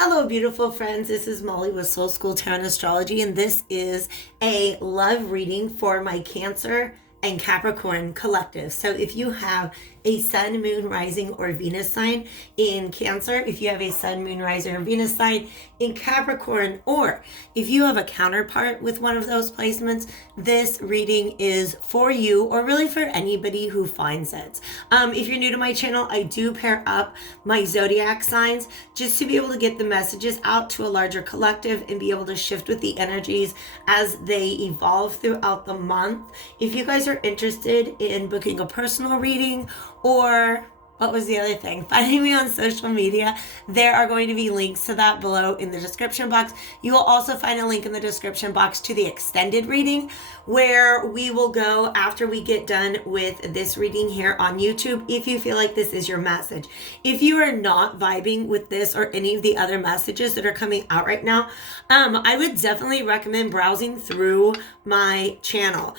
Hello, beautiful friends. This is Molly with Soul School Tarot and Astrology, and this is a love reading for my Cancer and Capricorn collective. So if you have a sun, moon, rising, or Venus sign in Cancer, if you have a sun, moon, rising, or Venus sign in Capricorn, or if you have a counterpart with one of those placements, this reading is for you, or really for anybody who finds it. If you're new to my channel, I do pair up my zodiac signs just to be able to get the messages out to a larger collective and be able to shift with the energies as they evolve throughout the month. If you guys are interested in booking a personal reading, or what was the other thing? Finding me on social media. There are going to be links to that below in the description box. You will also find a link in the description box to the extended reading, where we will go after we get done with this reading here on YouTube, if you feel like this is your message. If you are not vibing with this or any of the other messages that are coming out right now, I would definitely recommend browsing through my channel.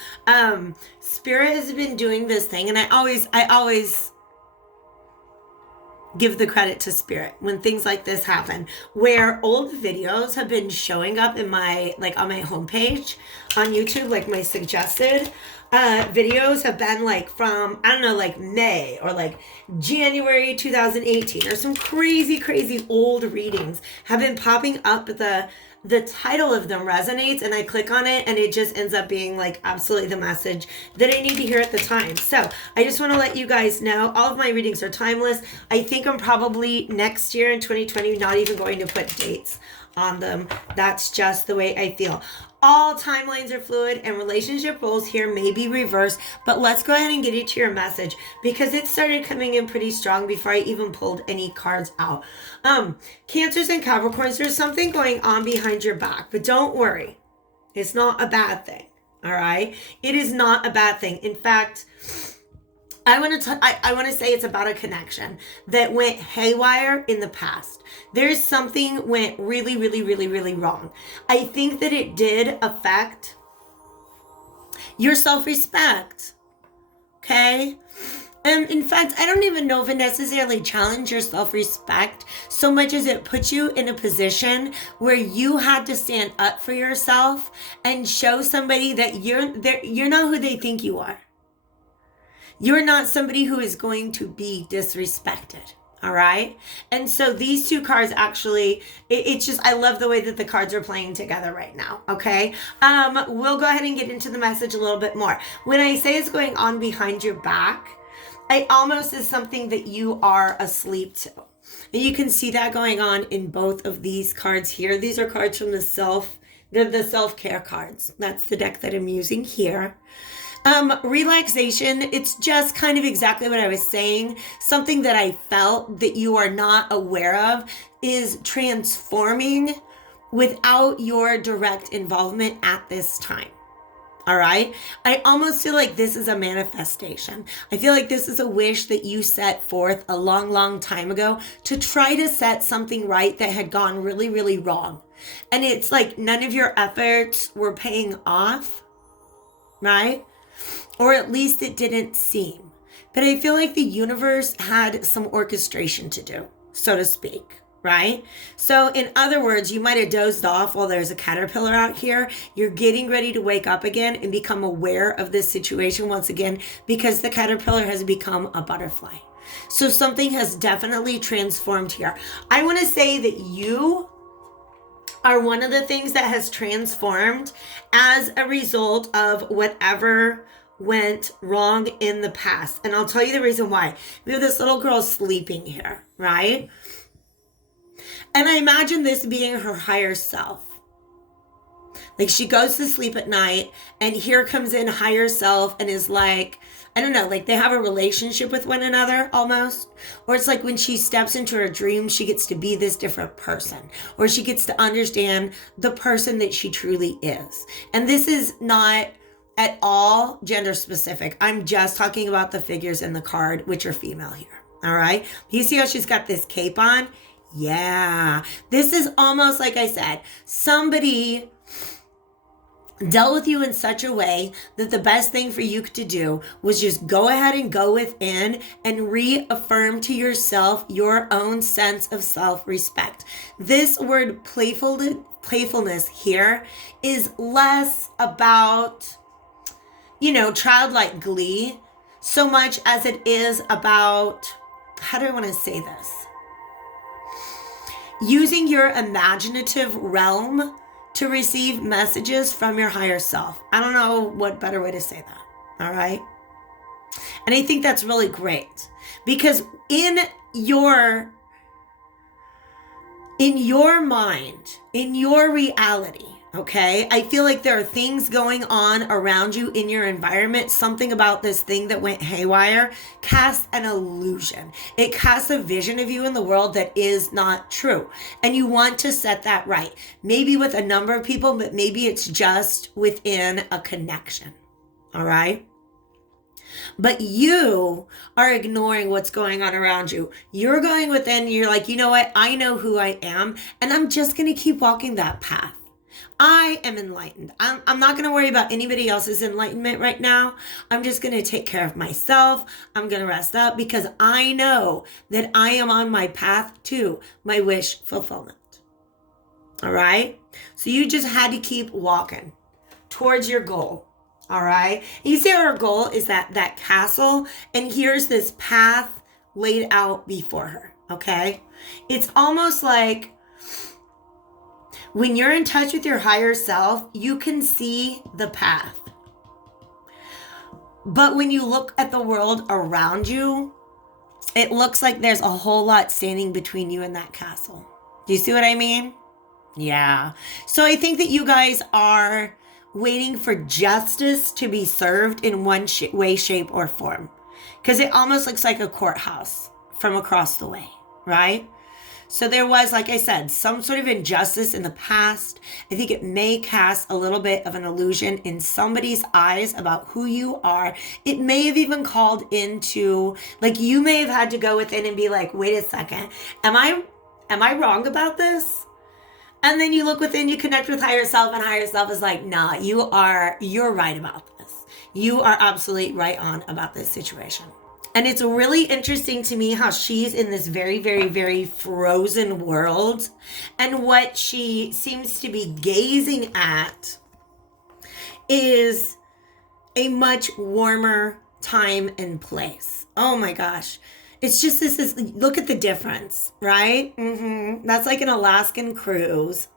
Spirit has been doing this thing, and I always give the credit to Spirit when things like this happen, where old videos have been showing up in my, like, on my homepage on YouTube, like my suggested videos have been like from, I don't know, like May or like January 2018, or some crazy old readings have been popping up. The title of them resonates, and I click on it, and it just ends up being like absolutely the message that I need to hear at the time. So I just want to let you guys know all of my readings are timeless. I think I'm probably next year in 2020 not even going to put dates on them. That's just the way I feel. All timelines are fluid, and relationship roles here may be reversed, but let's go ahead and get into your message, because it started coming in pretty strong before I even pulled any cards out. Cancers and Capricorns, there's something going on behind your back, but don't worry. It's not a bad thing, all right? It is not a bad thing. In fact, I want to say it's about a connection that went haywire in the past. There's something went really wrong. I think that it did affect your self-respect. Okay? And in fact, I don't even know if it necessarily challenged your self-respect so much as it put you in a position where you had to stand up for yourself and show somebody that you're not who they think you are. You're not somebody who is going to be disrespected. All right. And so these two cards actually, it's just, I love the way that the cards are playing together right now. Okay. We'll go ahead and get into the message a little bit more. When I say it's going on behind your back, I almost is something that you are asleep to. And you can see that going on in both of these cards here. These are cards from they're the self-care cards. That's the deck that I'm using here. Relaxation, it's just kind of exactly what I was saying. Something that I felt that you are not aware of is transforming without your direct involvement at this time. All right. I almost feel like this is a manifestation. I feel like this is a wish that you set forth a long time ago to try to set something right that had gone really wrong. And it's like none of your efforts were paying off, right? Or at least it didn't seem. But I feel like the universe had some orchestration to do, so to speak, right? So in other words, you might have dozed off while there's a caterpillar out here. You're getting ready to wake up again and become aware of this situation once again, because the caterpillar has become a butterfly. So something has definitely transformed here. I want to say that you are one of the things that has transformed as a result of whatever went wrong in the past. And I'll tell you the reason why. We have this little girl sleeping here, right? And I imagine this being her higher self. Like, she goes to sleep at night, and here comes in higher self and is like, I don't know, like they have a relationship with one another almost. Or it's like when she steps into her dream, she gets to be this different person, or she gets to understand the person that she truly is. And this is not at all gender specific. I'm just talking about the figures in the card, which are female here. All right. You see how she's got this cape on? Yeah. This is almost like I said, somebody dealt with you in such a way that the best thing for you to do was just go ahead and go within and reaffirm to yourself your own sense of self-respect. This word playfulness here is less about, childlike glee so much as it is about, how do I want to say this? Using your imaginative realm to receive messages from your higher self. I don't know what better way to say that. All right. And I think that's really great because in your mind, in your reality, okay, I feel like there are things going on around you in your environment. Something about this thing that went haywire casts an illusion. It casts a vision of you in the world that is not true. And you want to set that right. Maybe with a number of people, but maybe it's just within a connection. All right. But you are ignoring what's going on around you. You're going within, you're like, you know what? I know who I am, and I'm just going to keep walking that path. I am enlightened. I'm not going to worry about anybody else's enlightenment right now. I'm just going to take care of myself. I'm going to rest up because I know that I am on my path to my wish fulfillment. All right? So you just had to keep walking towards your goal. All right? And you see our goal is that castle, and here's this path laid out before her. Okay? It's almost like when you're in touch with your higher self, you can see the path. But when you look at the world around you, it looks like there's a whole lot standing between you and that castle. Do you see what I mean? Yeah. So I think that you guys are waiting for justice to be served in one way, shape, or form. Because it almost looks like a courthouse from across the way, right? So there was, like I said, some sort of injustice in the past. I think it may cast a little bit of an illusion in somebody's eyes about who you are. It may have even called into, like, you may have had to go within and be like, wait a second, am I wrong about this? And then you look within, you connect with higher self, and higher self is like, nah, you're right about this. You are absolutely right on about this situation. And it's really interesting to me how she's in this very, very, very frozen world. And what she seems to be gazing at is a much warmer time and place. Oh my gosh. It's just this look at the difference, right? That's like an Alaskan cruise.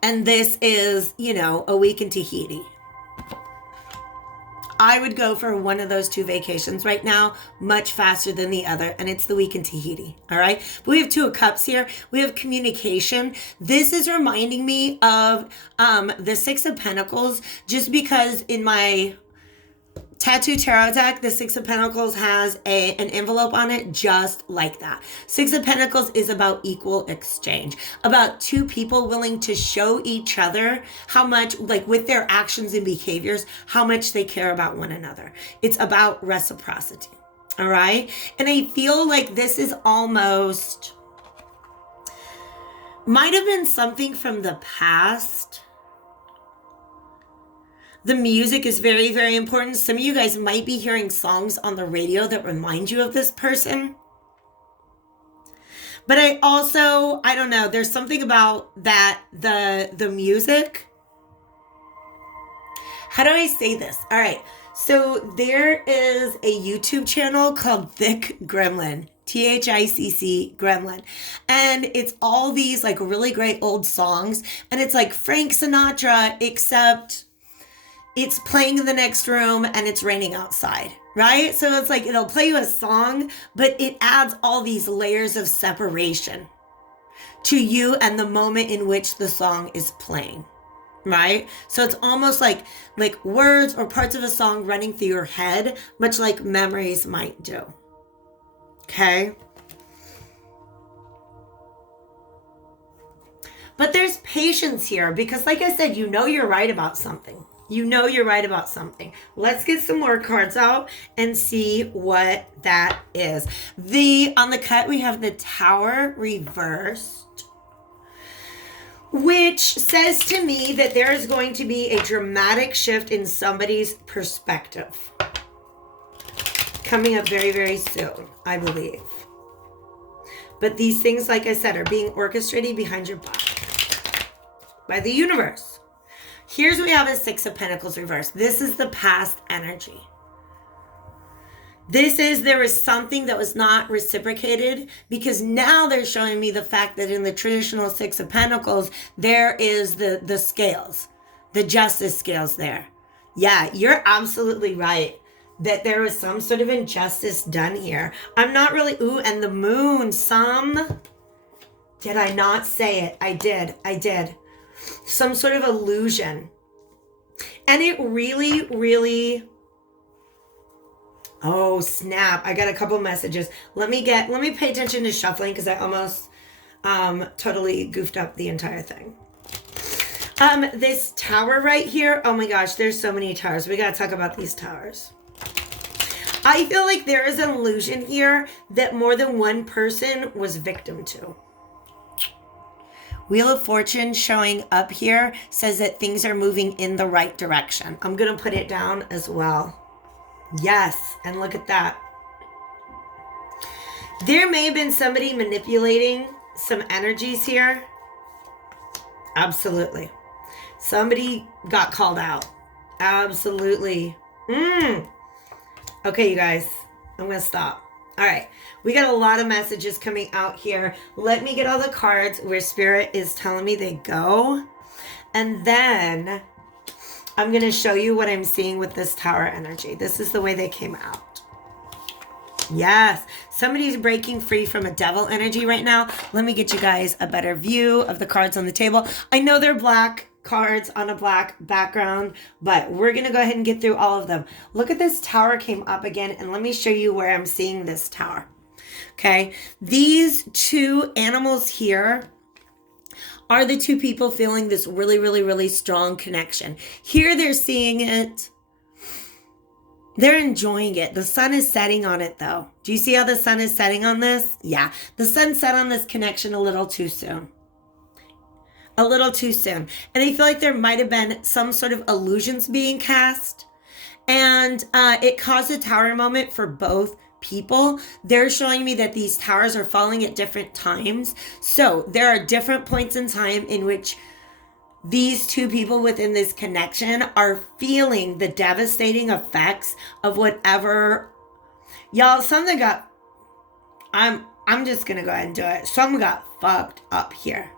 And this is, a week in Tahiti. I would go for one of those two vacations right now much faster than the other, and it's the week in Tahiti, all right? But we have Two of Cups here. We have communication. This is reminding me of the Six of Pentacles, just because in my Tattoo Tarot deck, the Six of Pentacles has an envelope on it just like that. Six of Pentacles is about equal exchange, about two people willing to show each other how much, like with their actions and behaviors, how much they care about one another. It's about reciprocity, all right? And I feel like this is almost, might have been something from the past. The music is very, very important. Some of you guys might be hearing songs on the radio that remind you of this person. But I don't know, there's something about that, the music. How do I say this? All right. So there is a YouTube channel called Thick Gremlin. THICC Gremlin. And it's all these like really great old songs. And it's like Frank Sinatra, except it's playing in the next room and it's raining outside, right? So it's like, it'll play you a song, but it adds all these layers of separation to you and the moment in which the song is playing, right? So it's almost like words or parts of a song running through your head, much like memories might do. Okay? But there's patience here because, like I said, you're right about something. You're right about something. Let's get some more cards out and see what that is. On the cut, we have the Tower reversed. which says to me that there is going to be a dramatic shift in somebody's perspective coming up very, very soon, I believe. But these things, like I said, are being orchestrated behind your back by the universe. Here's what we have as Six of Pentacles reversed. This is the past energy. There was something that was not reciprocated, because now they're showing me the fact that in the traditional Six of Pentacles, there is the scales, the justice scales there. Yeah, you're absolutely right that there was some sort of injustice done here. I'm not really, and the moon, did I not say it? I did. Some sort of illusion. And it really, really, oh snap, I got a couple messages. Let me pay attention to shuffling, because I almost totally goofed up the entire thing. This tower right here, oh my gosh, there's so many towers. We gotta talk about these towers. I feel like there is an illusion here that more than one person was victim to. Wheel of Fortune showing up here says that things are moving in the right direction. I'm going to put it down as well. Yes, and look at that. There may have been somebody manipulating some energies here. Absolutely. Somebody got called out. Absolutely. Okay, you guys, I'm going to stop. All right, we got a lot of messages coming out here. Let me get all the cards where Spirit is telling me they go. And then I'm going to show you what I'm seeing with this tower energy. This is the way they came out. Yes, somebody's breaking free from a devil energy right now. Let me get you guys a better view of the cards on the table. I know they're black cards on a black background, but we're going to go ahead and get through all of them. Look at this tower came up again, and let me show you where I'm seeing this tower. Okay, these two animals here are the two people feeling this really, really, really strong connection. Here they're seeing it. They're enjoying it. The sun is setting on it, though. Do you see how the sun is setting on this? Yeah, the sun set on this connection a little too soon. A little too soon. And I feel like there might have been some sort of illusions being cast. And it caused a tower moment for both people. They're showing me that these towers are falling at different times. So there are different points in time in which these two people within this connection are feeling the devastating effects of whatever. Y'all, something got, I'm just going to go ahead and do it. Something got fucked up here.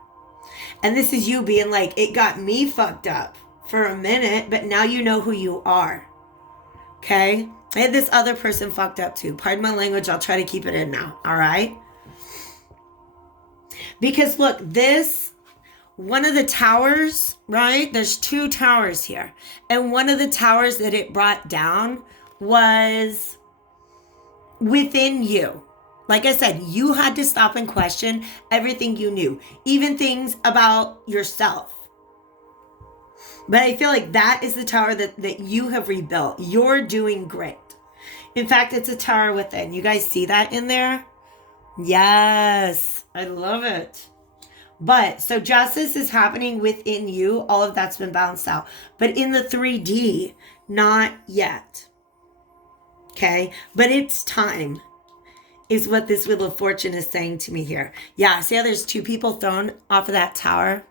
And this is you being like, it got me fucked up for a minute, but now you know who you are. Okay? I had this other person fucked up too. Pardon my language. I'll try to keep it in now. All right? Because look, one of the towers, right? There's two towers here. And one of the towers that it brought down was within you. Like I said, you had to stop and question everything you knew, even things about yourself. But I feel like that is the tower that you have rebuilt. You're doing great. In fact, it's a tower within. You guys see that in there? Yes, I love it. But so justice is happening within you. All of that's been balanced out. But in the 3D, not yet. Okay, but it's time. Is what this Wheel of Fortune is saying to me here. Yeah, see how there's two people thrown off of that tower?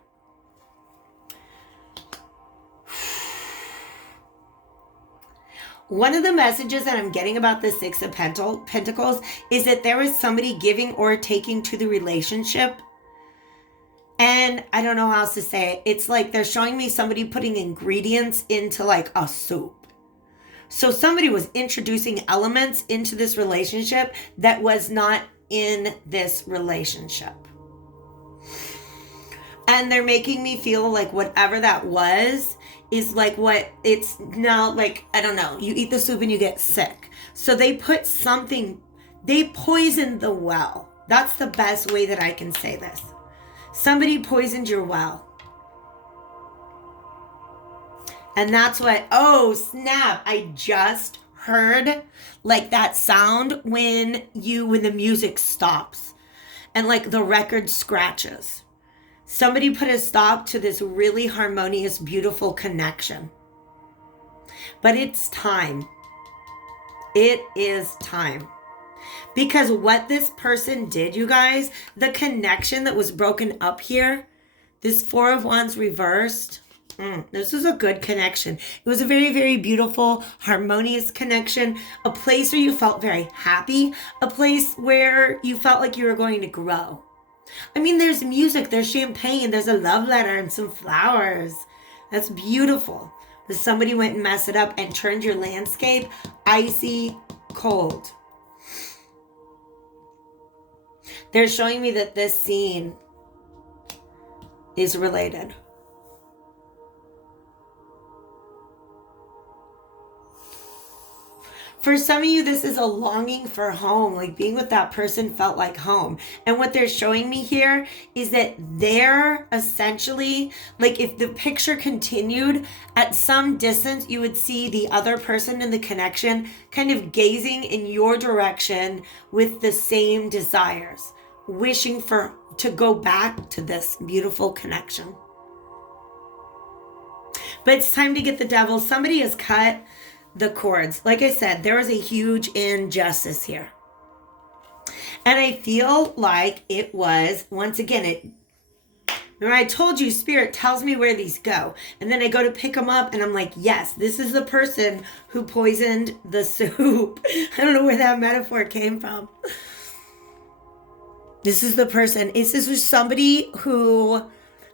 One of the messages that I'm getting about the Six of Pentacles is that there is somebody giving or taking to the relationship. And I don't know how else to say it. It's like they're showing me somebody putting ingredients into like a soup. So somebody was introducing elements into this relationship that was not in this relationship. And they're making me feel like whatever that was is like what it's now like, I don't know, you eat the soup and you get sick. So they put something, they poisoned the well. That's the best way that I can say this. Somebody poisoned your well. And that's what, oh snap, I just heard like that sound when the music stops and like the record scratches. Somebody put a stop to this really harmonious, beautiful connection. But it's time. It is time. Because what this person did, you guys, the connection that was broken up here, this Four of Wands reversed, this was a good connection. It was a very, very beautiful, harmonious connection, a place where you felt very happy, a place where you felt like you were going to grow. I mean, there's music, there's champagne, there's a love letter and some flowers. That's beautiful. But somebody went and messed it up and turned your landscape icy cold. They're showing me that this scene is related. For some of you, this is a longing for home, like being with that person felt like home. And what they're showing me here is that they're essentially, like if the picture continued at some distance, you would see the other person in the connection kind of gazing in your direction with the same desires, wishing to go back to this beautiful connection. But it's time to get the devil. Somebody has cut the cords. Like I said, there was a huge injustice here. And I feel like it was, once again, remember I told you, Spirit tells me where these go. And then I go to pick them up and I'm like, yes, this is the person who poisoned the soup. I don't know where that metaphor came from. This is the person. This was somebody who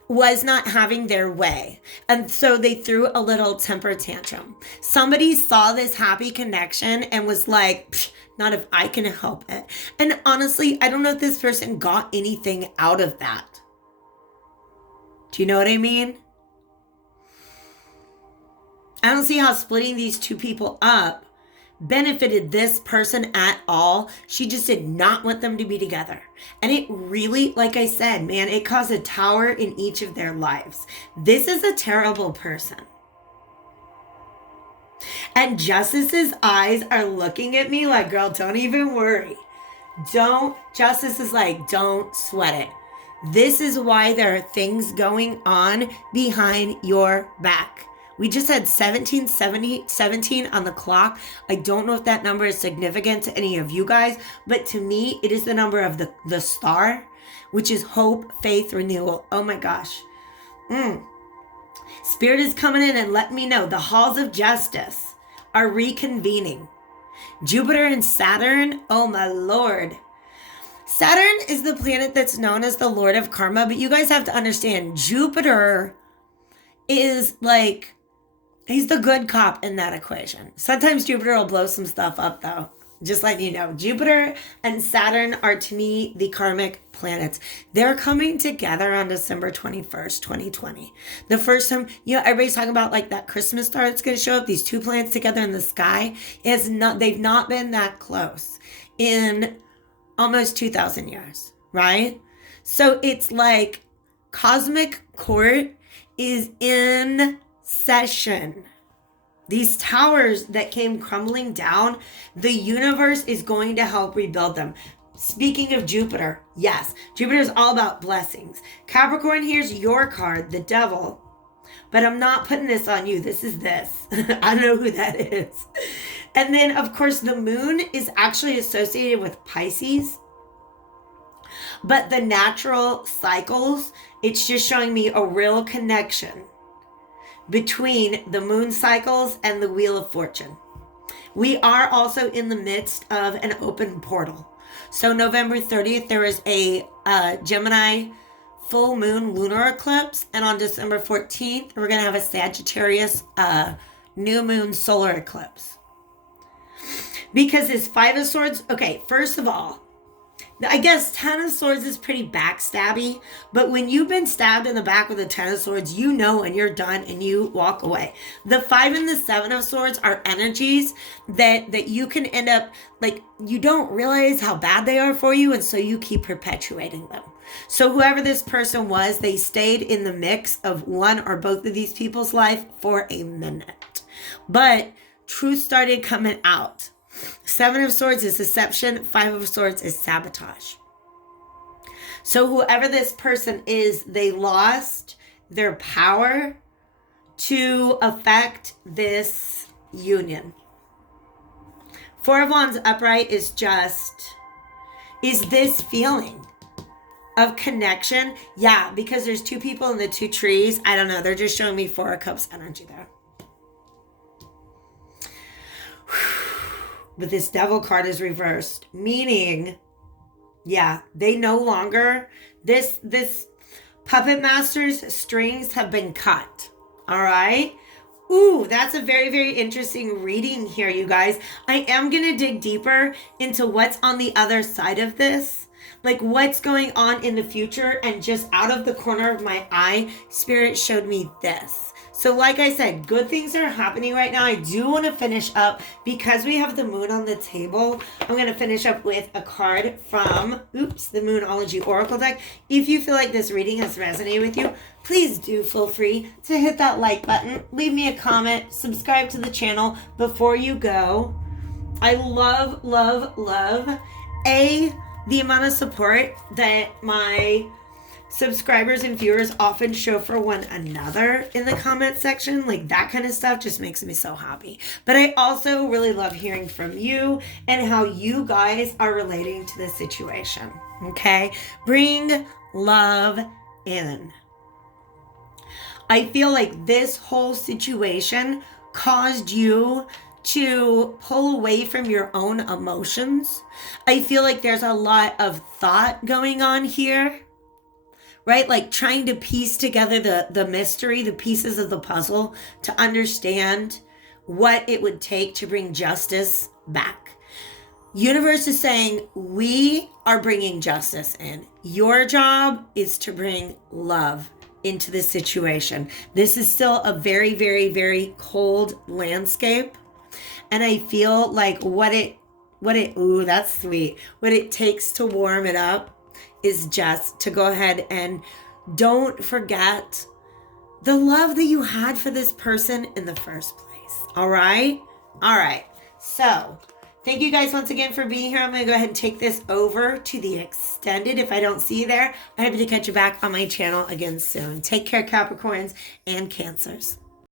was not having their way. And so they threw a little temper tantrum. Somebody saw this happy connection and was like, not if I can help it. And honestly, I don't know if this person got anything out of that. Do you know what I mean? I don't see how splitting these two people up benefited this person at all. She just did not want them to be together. And it really, like I said, man, it caused a tower in each of their lives. This is a terrible person. And Justice's eyes are looking at me like, girl, don't even worry. Justice is like, don't sweat it. This is why there are things going on behind your back. We just had 17 on the clock. I don't know if that number is significant to any of you guys, but to me, it is the number of the star, which is hope, faith, renewal. Oh my gosh. Spirit is coming in and letting me know the halls of justice are reconvening. Jupiter and Saturn, oh my Lord. Saturn is the planet that's known as the Lord of Karma, but you guys have to understand, Jupiter is like, he's the good cop in that equation. Sometimes Jupiter will blow some stuff up though. Just letting you know, Jupiter and Saturn are to me the karmic planets. They're coming together on December 21st, 2020. The first time, everybody's talking about like that Christmas star that's going to show up, these two planets together in the sky. They've not been that close in almost 2,000 years, right? So it's like cosmic court is in session. These towers that came crumbling down, the universe is going to help rebuild them. Speaking of Jupiter, yes, Jupiter is all about blessings. Capricorn, here's your card, the devil. But I'm not putting this on you. This is this. I don't know who that is. And then, of course, the moon is actually associated with Pisces. But the natural cycles, it's just showing me a real connection between the moon cycles and the Wheel of Fortune. We are also in the midst of an open portal. So November 30th, there is a Gemini full moon lunar eclipse. And on December 14th, we're going to have a Sagittarius new moon solar eclipse. Because this Five of Swords, okay, first of all, I guess Ten of Swords is pretty backstabby, but when you've been stabbed in the back with a Ten of Swords, you know and you're done and you walk away. The Five and the Seven of Swords are energies that you can end up, like, you don't realize how bad they are for you, and so you keep perpetuating them. So whoever this person was, they stayed in the mix of one or both of these people's life for a minute. But truth started coming out. Seven of Swords is deception. Five of Swords is sabotage. So whoever this person is, they lost their power to affect this union. Four of Wands upright is this feeling of connection. Yeah, because there's two people in the two trees. I don't know. They're just showing me Four of Cups energy there. But this Devil card is reversed, meaning, yeah, they no longer, this puppet master's strings have been cut. All right. Ooh, that's a very, very interesting reading here, you guys. I am going to dig deeper into what's on the other side of this, like what's going on in the future. And just out of the corner of my eye, Spirit showed me this. So like I said, good things are happening right now. I do want to finish up because we have the moon on the table. I'm going to finish up with a card from, the Moonology Oracle deck. If you feel like this reading has resonated with you, please do feel free to hit that like button, leave me a comment, subscribe to the channel before you go. I love, love, love, the amount of support that my subscribers and viewers often show for one another in the comment section. Like that kind of stuff just makes me so happy. But I also really love hearing from you and how you guys are relating to this situation. Okay? Bring love in. I feel like this whole situation caused you to pull away from your own emotions. I feel like there's a lot of thought going on here. Right? Like trying to piece together the mystery, the pieces of the puzzle to understand what it would take to bring justice back. Universe is saying, we are bringing justice in. Your job is to bring love into this situation. This is still a very, very, very cold landscape. And I feel like that's sweet. What it takes to warm it up is just to go ahead and don't forget the love that you had for this person in the first place. All right? All right. So thank you guys once again for being here. I'm going to go ahead and take this over to the extended. If I don't see you there, I'm happy to catch you back on my channel again soon. Take care, Capricorns and Cancers.